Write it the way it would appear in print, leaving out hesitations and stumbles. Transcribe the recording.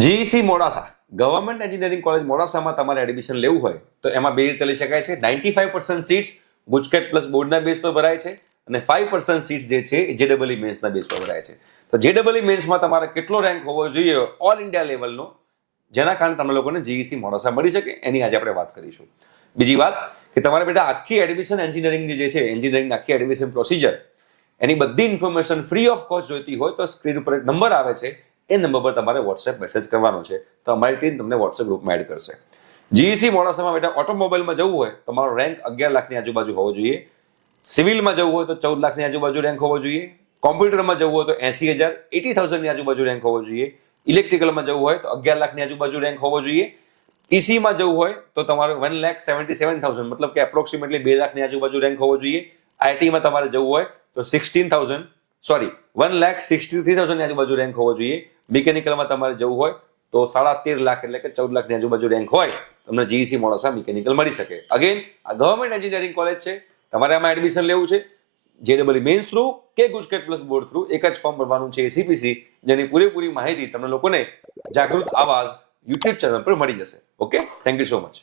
GEC Modasa government engineering college મોડાસામાં તમારે admission લેવું હોય તો એમાં બે રીતે લઈ શકાય છે. 95% સીટ્સ ગુજકેટ પ્લસ બોર્ડના બેઝ પર ભરાય છે અને 5% સીટ્સ જે છે એ જેડબલઈ મેન્સના બેઝ પર ભરાય છે. તો જેડબલઈ મેન્સમાં તમારે કેટલો રેન્ક હોવો જોઈએ ઓલ ઇન્ડિયા લેવલનો, જેના કારણે તમને લોકોને જીઈસી મોડાસા મળી શકે, એની આજે આપણે વાત કરીશું. બીજી વાત કે તમારે બેટા આખી એડમિશન એન્જિનિયરિંગની જે છે એન્જિનિયરિંગની આખી એડમિશન પ્રોસિજર, એની બધી ઇન્ફોર્મેશન ફ્રી ઓફ કોસ્ટ જોઈતી હોય તો સ્ક્રીન ઉપર એક નંબર આવે છે, એ નંબર પર તમારે વોટ્સએપ મેસેજ કરવાનો છે તો અમારી ટીમ તમને વોટ્સએપ ગ્રુપમાં એડ કરશે. જીઈસી મોડાસામાં બેટા ઓટોમોબાઈલમાં જવું હોય તો તમારો રેન્ક 11 લાખની આજુબાજુ હોવો જોઈએ. સિવિલમાં જવું હોય તો 14 લાખની આજુબાજુ રેન્ક હોવો જોઈએ. કોમ્પ્યુટરમાં જવું હોય તો 80,000 80,000ની આજુબાજુ રેન્ક હોવો જોઈએ. ઇલેક્ટ્રિકલમાં જવું હોય તો 11 લાખની આજુબાજુ રેન્ક હોવો જોઈએ. ઈસીમાં જવું હોય તો તમારો 1,77,000 મતલબ કે એપ્રોક્સિમેટલી 2 લાખની આજુબાજુ રેન્ક હોવો જોઈએ. આઈટીમાં તમારે જવું હોય તો 1,63,000ની આજુબાજુ રેન્ક હોવો જોઈએ. મિકેનિકલમાં તમારે જવું હોય તો 13.5 લાખ એટલે કે 14 લાખની આજુબાજુ રેન્ક હોય તમને જીઈસી મોડાસા મિકેનિકલ મળી શકે. અગેન આ ગવર્મેન્ટ એન્જિનિયરિંગ કોલેજ છે, તમારે આમાં એડમિશન લેવું છે જેડબલઈ મેન્સ થ્રુ કે ગુજકેટ પ્લસ બોર્ડ થ્રુ એક જ ફોર્મ ભરવાનું છે એસીપીસી, જેની પૂરેપૂરી માહિતી તમને લોકોને જાગૃત આવાજ યુટ્યુબ ચેનલ પર મળી જશે. Okay, thank you so much.